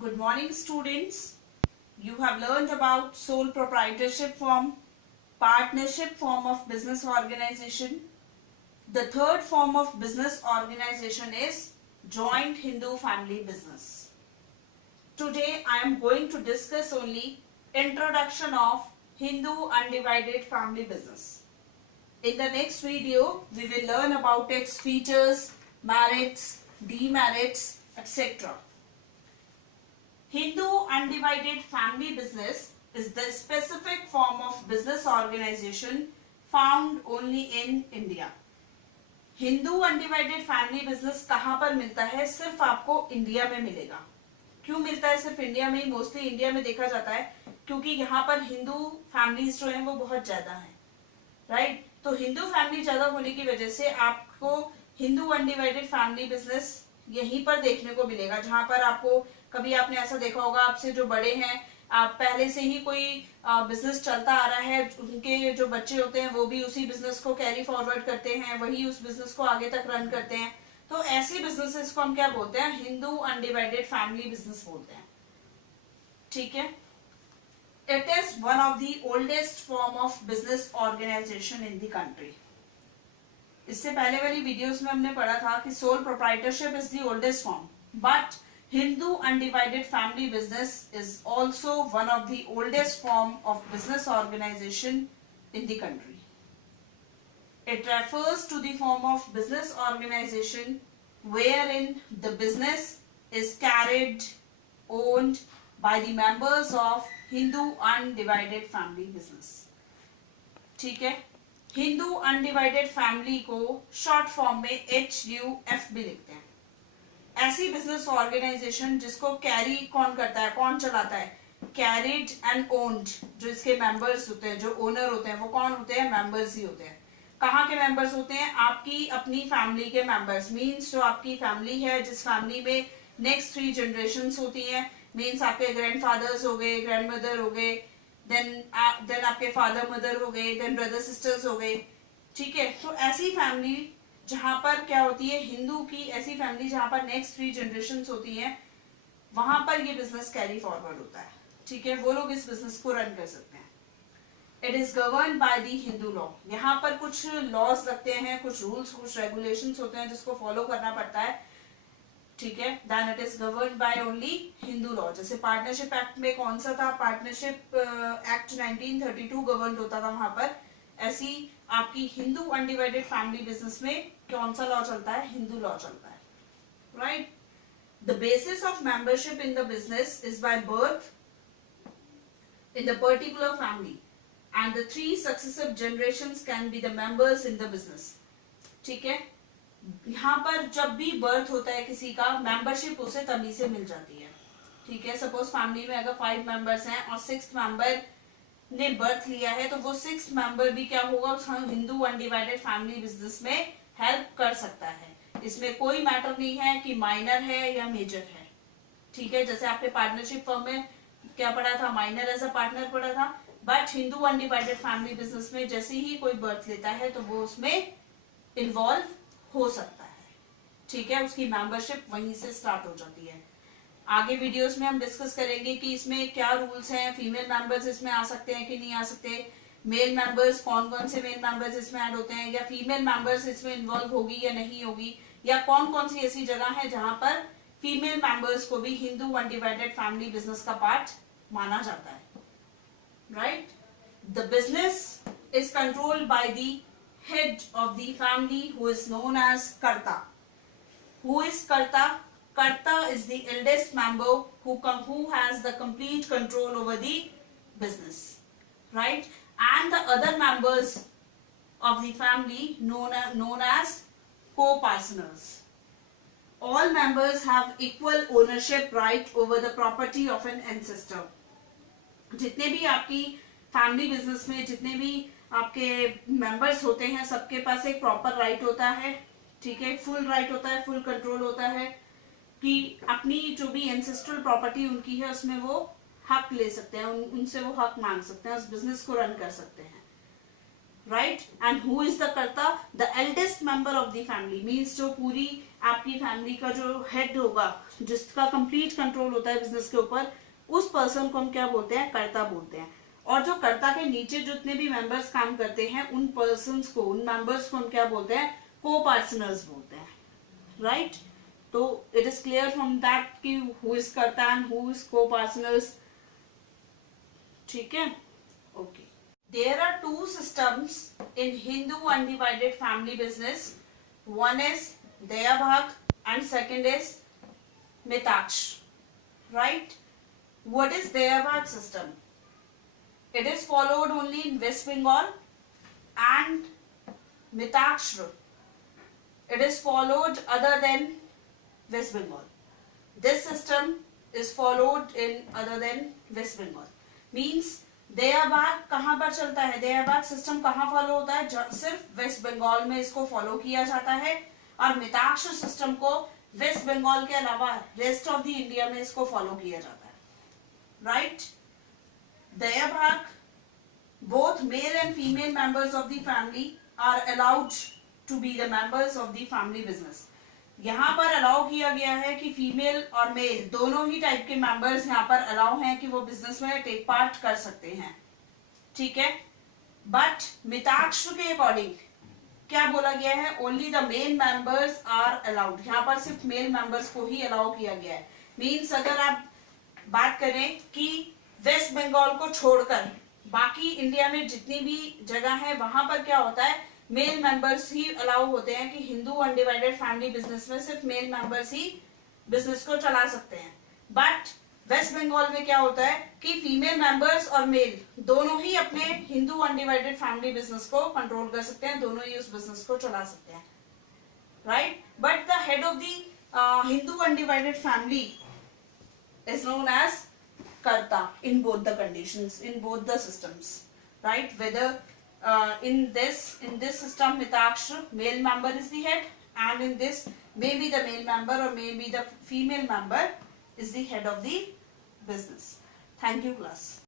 Good morning, students. You have learned about sole proprietorship form, partnership form of business organization. The third form of business organization is joint Hindu family business. Today I am going to discuss only introduction of Hindu undivided family business. In the next video, we will learn about its features, merits, demerits, etc. Hindu undivided family business is the specific form of business organization found only in India. Hindu undivided family business कहां पर मिलता है? सिर्फ आपको India में मिलेगा. क्यों मिलता है सिर्फ इंडिया में? मोस्टली इंडिया में देखा जाता है क्योंकि यहाँ पर हिंदू फैमिलीज जो हैं वो बहुत ज्यादा हैं, राइट? तो हिंदू फैमिली ज्यादा होने की वजह से आपको हिंदू अनडिवाइडेड फैमिली बिजनेस यहीं पर देखने को मिलेगा, जहां पर आपको कभी आपने ऐसा देखा होगा, आपसे जो बड़े हैं, आप पहले से ही कोई बिजनेस चलता आ रहा है, उनके जो बच्चे होते हैं वो भी उसी बिजनेस को कैरी फॉरवर्ड करते हैं, वही उस बिजनेस को आगे तक रन करते हैं. तो ऐसी बिजनेसेस को हम क्या बोलते हैं? हिंदू अनडिवाइडेड फैमिली बिजनेस बोलते हैं. ठीक है. It is one of the oldest form of business organisation in the country. इससे पहले वाली वीडियोस में हमने पढ़ा था कि sole proprietorship is the oldest form, but Hindu undivided family business is also one of the oldest form of business organization in the country. It refers to the form of business organization wherein the business is carried, owned by the members of Hindu undivided family business. ठीक है. Hindu undivided family को short form में HUF भी लिखते हैं. ऐसी business organisation जिसको carry कौन करता है, कौन चलाता है? Carried and owned. जो इसके मेंबर्स होते हैं, जो ओनर होते हैं, वो कौन होते हैं? मेंबर्स ही होते हैं. कहाँ के मेंबर्स होते हैं? आपकी अपनी फैमिली के मेंबर्स. मींस जो आपकी फैमिली है, जिस फैमिली में नेक्स्ट 3 जनरेशंस होती हैं, मींस आपके ग्रैंडफादर्स हो गए, ग्रैंडमदर हो गए, देन आपके फादर मदर हो गए, देन ब्रदर सिस्टर्स हो गए. ठीक है. तो ऐसी फैमिली जहां पर क्या होती है, हिंदू की ऐसी फैमिली जहां पर नेक्स्ट 3 जनरेशंस होती हैं, वहां पर ये बिजनेस कैरी फॉरवर्ड होता है. ठीक है. वो लोग इस बिजनेस को रन कर सकते हैं. It is govern by the Hindu law. यहाँ पर कुछ लॉज लगते हैं, कुछ रूल्स, कुछ रेगुलेशंस होते हैं जिसको फॉलो करना पड़ता है. ठीक है. Then it is govern by only Hindu law. जैसे पार्टनरशिप एक्ट में कौन सा था? पार्टनरशिप एक्ट 1932 गवर्न होता था वहां पर. ऐसी आपकी हिंदू अनडिवाइडेड फैमिली बिजनेस में कौन सा लॉ चलता है? हिंदू लॉ चलता है, right? The basis of membership in the business is by birth in the particular family and the 3 successive generations can be the members in the business. ठीक है. यहाँ पर जब भी बर्थ होता है किसी का, मेंबरशिप उसे तभी से मिल जाती है. ठीक है. सपोज फैमिली में अगर 5 मेंबर्स हैं और 6th मेंबर ने बर्थ लिया है, तो वो 6th मेंबर भी क्या होगा? उस हिंदू अनडिवाइडेड फैमिली बिजनेस में हेल्प कर सकता है. इसमें कोई मैटर नहीं है कि माइनर है या मेजर है. ठीक है. जैसे आपने पार्टनरशिप फर्म में क्या पढ़ा था? माइनर एज अ पार्टनर पढ़ा था. But Hindu undivided family business में जैसे ही कोई बर्थ लेता है तो वो उसमें इन्वॉल्व हो सकता है. ठीक है. उसकी मेंबरशिप वहीं से स्टार्ट हो जाती है. आगे वीडियोस में हम डिस्कस करेंगे कि इसमें क्या रूल्स हैं, फीमेल मेंबर्स इसमें आ सकते हैं कि नहीं आ सकते, मेल मेंबर्स, कौन कौन से मेल मेंबर्स इसमें ऐड होते हैं, या फीमेल मेंबर्स इसमें इन्वॉल्व होगी या नहीं होगी, या कौन कौन सी ऐसी जगह है जहां पर फीमेल मेंबर्स को भी हिंदू अनडिवाइडेड फैमिली बिजनेस का पार्ट माना जाता है, right? The business is controlled by the head of the family who is known as karta. Who is karta? Karta is the eldest member who has the complete control over the business, right? And the other members of the family known as co-partners. All members have equal ownership right over the property of an ancestor. जितने भी आपकी family business में जितने भी आपके members होते हैं, सबके पास एक प्रॉपर राइट होता है. ठीक है. फुल राइट होता है, फुल कंट्रोल होता है कि अपनी जो भी एंसेस्ट्रल प्रॉपर्टी उनकी है उसमें वो हक ले सकते हैं, उनसे वो हक मांग सकते हैं, उस बिजनेस को रन कर सकते हैं, right. And who is the karta? The eldest member of the family, means जो पूरी आपकी फैमिली का जो हेड होगा, जिसका कंप्लीट कंट्रोल होता है बिजनेस के ऊपर, उस पर्सन को हम क्या बोलते हैं? कर्ता बोलते हैं. और जो कर्ता के नीचे जितने भी मेंबर्स काम करते हैं, उन पर्सन्स को, उन मेंबर्स को हम क्या बोलते हैं? को पार्टनर्स बोलते हैं. राइट. तो it is clear from that कि हु इज कर्ता एंड हु इज को पार्टनर्स. ठीक है. Okay. There are two systems in Hindu undivided family business. One is Daya Bhag and second is Mitaksh. Right? What is Daya Bhag system? It is followed only in West Bengal, and Mitaksh, it is followed other than West Bengal. This system is followed in other than West Bengal. Means दया भाग कहाँ पर चलता है? दया भाग system कहाँ follow होता है? सिर्फ वेस्ट बंगाल में इसको फॉलो किया जाता है. और मिताक्ष सिस्टम को वेस्ट बंगाल के अलावा रेस्ट ऑफ द इंडिया में इसको फॉलो किया जाता है. राइट. दया भाग, both male and female members of the family are allowed to be the members of the family business. यहाँ पर अलाउ किया गया है कि फीमेल और मेल दोनों ही टाइप के मेंबर्स यहाँ पर अलाउ हैं कि वो बिजनेस में टेक पार्ट कर सकते हैं. ठीक है. बट मिताक्ष के अकॉर्डिंग क्या बोला गया है? Only the male members are allowed. यहाँ पर सिर्फ मेल मेंबर्स को ही अलाउ किया गया है. मीन्स अगर आप बात करें कि वेस्ट बंगाल को छोड़कर बाकी इंडिया में जितनी भी जगह है, वहां पर क्या होता है? मेल मेंबर्स ही अलाउ होते हैं कि हिंदू अनडिवाइडेड फैमिली बिजनेस में सिर्फ मेल मेंबर्स ही बिजनेस को चला सकते हैं. बट वेस्ट बंगाल में क्या होता है कि फीमेल मेंबर्स और मेल दोनों ही अपने हिंदू अनडिवाइडेड फैमिली बिजनेस को कंट्रोल कर सकते हैं, दोनों ही उस बिजनेस को चला सकते हैं. Right. But the head of the Hindu undivided family is known as karta in both the conditions, in both the systems. Right. Whether in this system Mitaksh, male member is the head, and in this maybe the male member or maybe the female member is the head of the business. Thank you class.